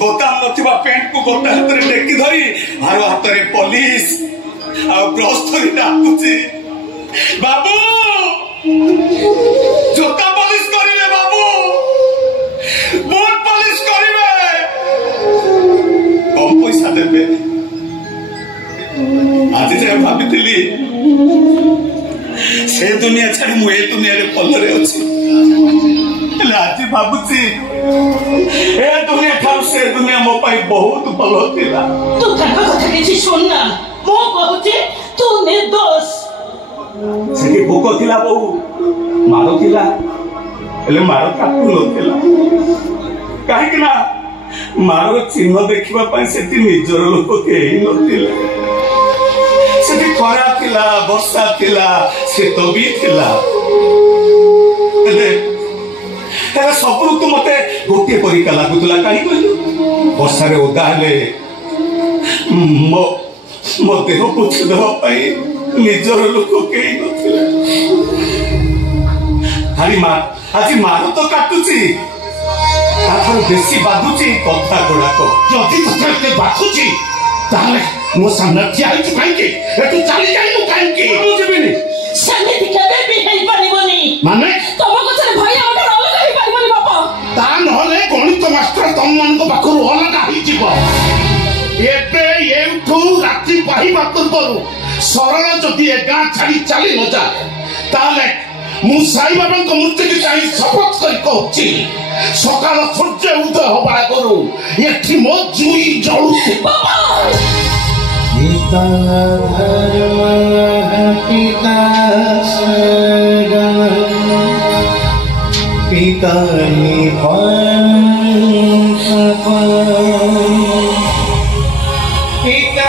बोताम नथिबा paint को गोटा हाथ रे टेकी धरी आरो हाथ रे पुलिस आ ब्रश धरी डाकुची बाबू जोता पुलिस करिवे बाबू बोट पुलिस करिवे कम पैसा देबे आज जे भाबिथिली से दुनिया छाड़ी मु ए दुनिया रे पलरे अछि आज भाबुची ए दुनिया ठार से दुनिया मो पाई बहुत भलो थिला तू ताका कथा किछि सुन ना मो कहूची तू निर्दोष से भूक थिला बहु मारो थिला एले मारो काटु नथिला काहे कि ना मारो चिन्ह देखिबा पाई सेति निजर लोक केही नथिला सेति खरा थिला वर्षा थिला शीत भी थिला एले तेरा सब ऋतु मते गोटे परिका लागुतला काहे कहलु वर्षा रे ओदा हेले मो मो देह पुछ देह पाई निजर लोक केही नथिला हारी मार आज मारो तो काटुची आथर बेसी बाधुची कथा गुड़ाक जदि तते बाधुची ताले मो सामने ठिया छु काहे एतु चली जाइनु काहे मु जेबिनी समिति केबे भी हेई परिबनी माने तब कथरे भई हमर अलग हेई परिबनी बापा ता नहले गणित मास्टर तम मन को पाखरु अलग हेई जिवो एबे एउठू राति पाहिबा पूर्वरु सरल जदि ए गां छाड़ी चली न जा ताले मु साई बाबा को मृत्यु की चाहि शपथ कर कहछि सकाल सूर्य उदय होबा करू एठी मो जुई जळू बाबा पिता धर्म पिता शरण पिता निभं पिता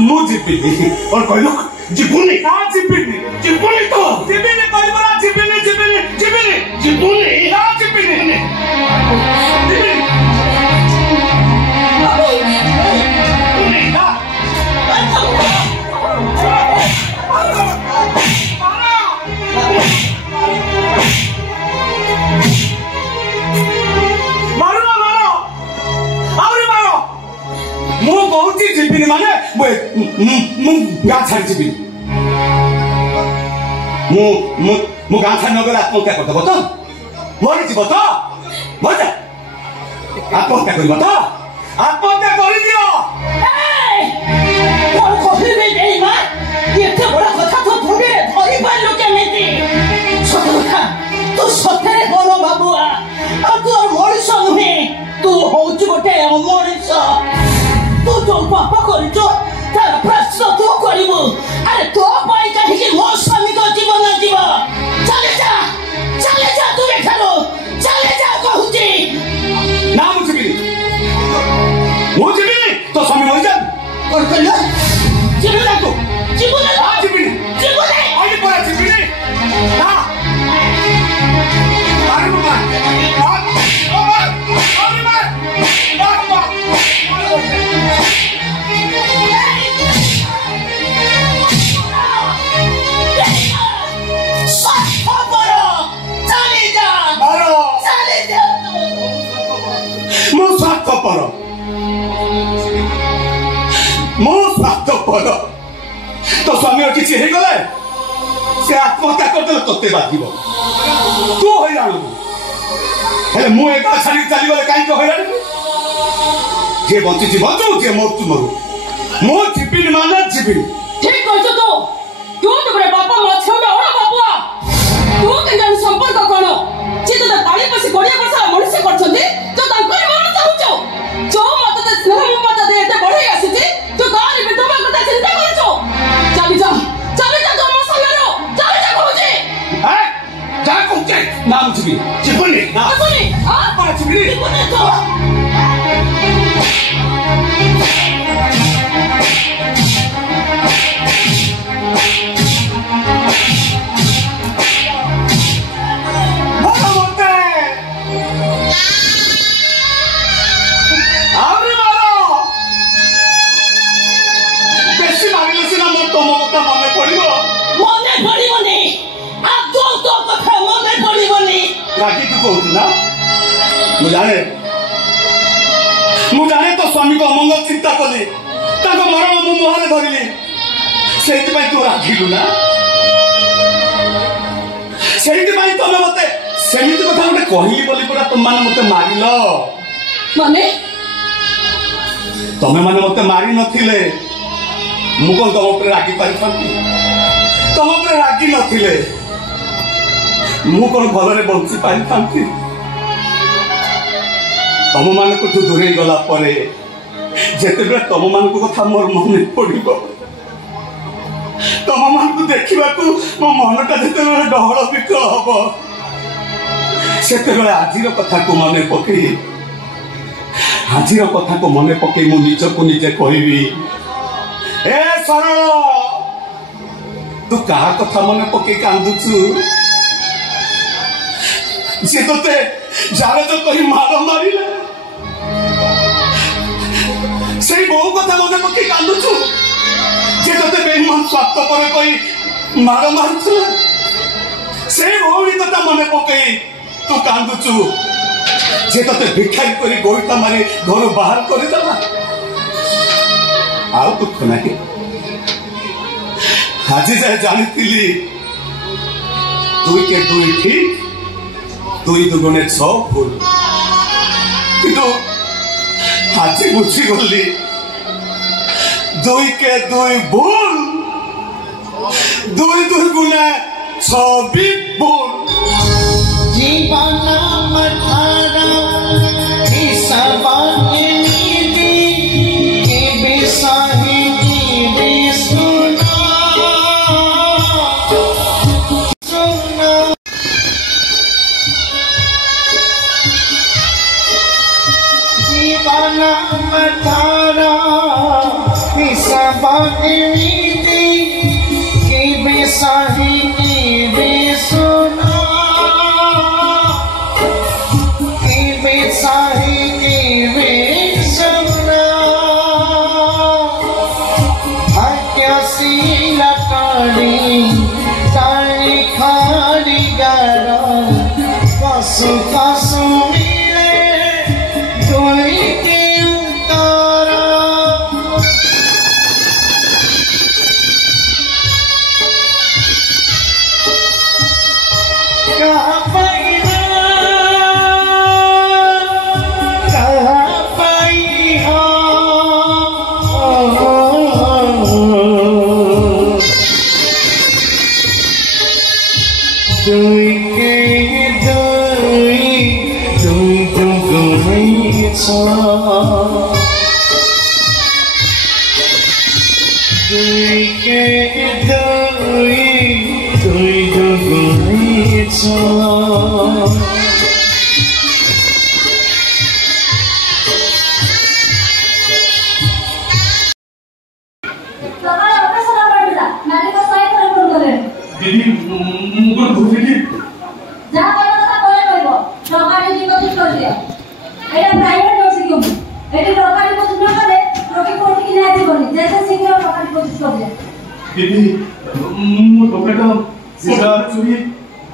मुझे और कोई लोग जीवनी हाँ जीवनी तो जीवनी कोई बड़ा जीवनी हाँ जीवनी जीविनी माने गाँ छाड़ी जीविनी मु गाँ छाड़ी नगले आत्महत्या करदेव तो मरीज तो मर आत्महत्या कर तो आत्महत्या कर दियो तू सतरे कौन बाबुआ तू मनीष नुहे तू हूँ गोटे मनीष तू जो पाप कर तार प्रश्न तू करू अरे तो कहीं मो स्वामी को जीवन जीव चले जा तू एठार चले जा कहूची ना मुझे तो स्वामी मर जा कौन कहल जीवन को जीवन हाँ जीवन जीवन आगे पड़ा जीवन ना अरे बाबा तो स्वामी किसी गले से आत्महत्या करदे तोते बाधिब तू हैरान हेले मु एका छाड़ी चली गले कहीं हैरान जे बंची बचू जे मरतु मरु मो जीविन माने जीविन ठीक कहछ तू तोरे बापा मछो में ओरा बापुआ तू के जन संपर्क कोन जे तो ताली पसी गड़िया बसा मनुष्य करछथि तो तांकर मन चाहूचो जो मत ते स्नेह मत दे एते बढ़ई आसीछि तू गारी विधवा कथा चिंता करछो चली जा तो मसलरो चली जा कहूची ए जा कहूची नाम जीवी जीवनी ना जीवनी हां पर जीवनी जीवनी तो हाँ कहूँ ना मुझे तो स्वामी को अमंगल चिंता कली मरण मु मुहर धरली से तू रागिलु ना से तुम मत सेमिति कथा गोटे कहली बोली पूरा तुम मैंने मत मारिल माने तमें मैंने मत मारी नथिले मु कौन तुम ऊपर रागी पारि तुम ऊपर रागी नथिले मु कौन भलरे बंची पारि तुम मान को दूरे गला परे जेते तुम मान कथा मोर मन पड़ो तुम मान को देखा मो मनटा जिते डहल विकल हम से आजिर कथा को मन पकई आजिर कथा को मन पकई मु निज को निजे कहबी ए सरल तू क्या कथा मन पकई कांदुचु से ते जाने तो कहीं मार मारिले से बहु कथा मन पकई कांदुचु जे ते बेईमान स्वार्थ पर कही मार मारुला से भौणी कथा मन पकई तू कांदुचु जे ते भिखारी करी गोईठा मारी घर बाहर कर देला आउ दुख नहीं आज जाए जानी दुई के दुई ठीक दुई दुगुणे 6 भूल किंतु आज बुझी गली दुई के दुई भूल दुई दुई गुणे 6 भी भूल जीवन मथारा हिसाबानी नीति के बेसाही की बेसुना सुना जीवन मथारा हिसाबानी नीति के बेसाही की बेसुना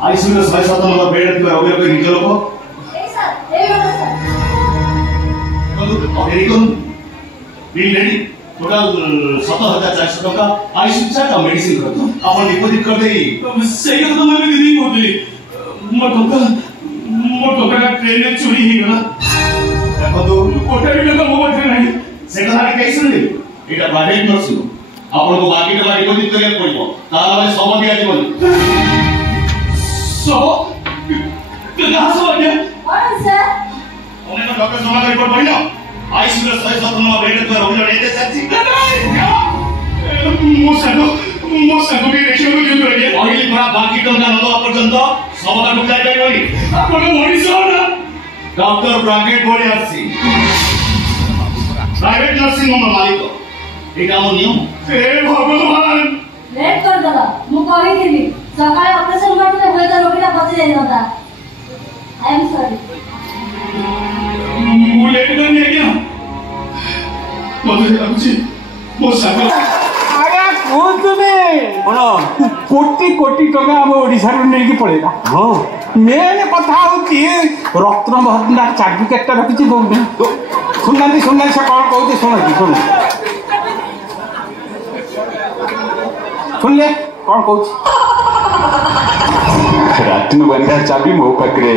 आईसीयू 7 नंबर बेड पे रोगी को निज लोग रेडी टोटल 7,400 टका आईसीयू चार्ज और मेडिसिन कर अपन डिपॉजिट कर दे सही तो मैं भी दीदी बोली मो टका ट्रेन में चोरी ही गला देखो तो कोटा भी टका मोबाइल से नहीं सेटा सारे कैसे सुनले एटा प्राइवेट नर्सिंग अपन को बाकी टका डिपॉजिट करिया पड़िबो ताला वाले सब दिया जीवन So, कहाँ से बन गया? और सर? उन्हें तो डॉक्टर जमा का रिपोर्ट पढ़ी ना? आईसीयू में 7 नंबर बेड पे रोगी लोग ऐसे सच्ची नहीं मोसाको भी रेशियो को क्यों करेंगे? और ये पूरा बाकी टंका न तो पर्यंत सब का डूब जाएगा ये अपन मोड़ी सो ना डॉक्टर प्राइवेट बोले आसी प्राइवेट नर्सिंग होम मालिक ये काम नियम हे भगवान लेट कर दला मु कहि दिली सकाळे ऑपरेशन करते होय तो रोगीला बची जाई नता आई एम सॉरी मु लेट कर नहीं क्या मते लाଗୁଛି मो सागा आगा कोतने कोन कोटी कोटी टका हम ओडिसा रो नेकी पळेला हां मेन कथा होची रत्न भंडार सर्टिफिकेट रखी दौना सुना से कौन कहते शुण शुणले कौन कह रत्न भंडार चाबी मो पाखे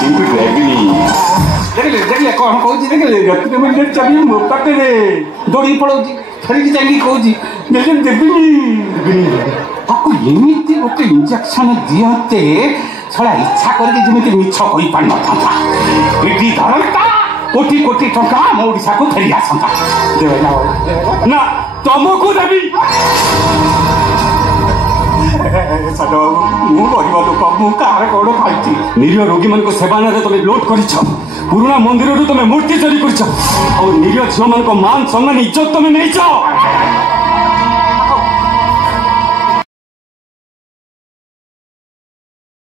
किंतु देखले कौन कह देखले रत्न भंडार चाबी मो पाखे दौड़ी पड़ोची फेरिकी जाकि कौन देवी ताको एमती गोटे इंजेक्शन दियते छड़ा इच्छा करके मिछ कही पार न था एटी धरता कोटी कोटी टंका आम ओडिशा को फेरी आसंता देवे ना तुमको देवी निरीह रोगी मान सेवा ना तुम लुट कर पुराना मंदिर तुम मूर्ति चोरी कर निरीह झील मान मान सम्मान इज्जत तुम नहीं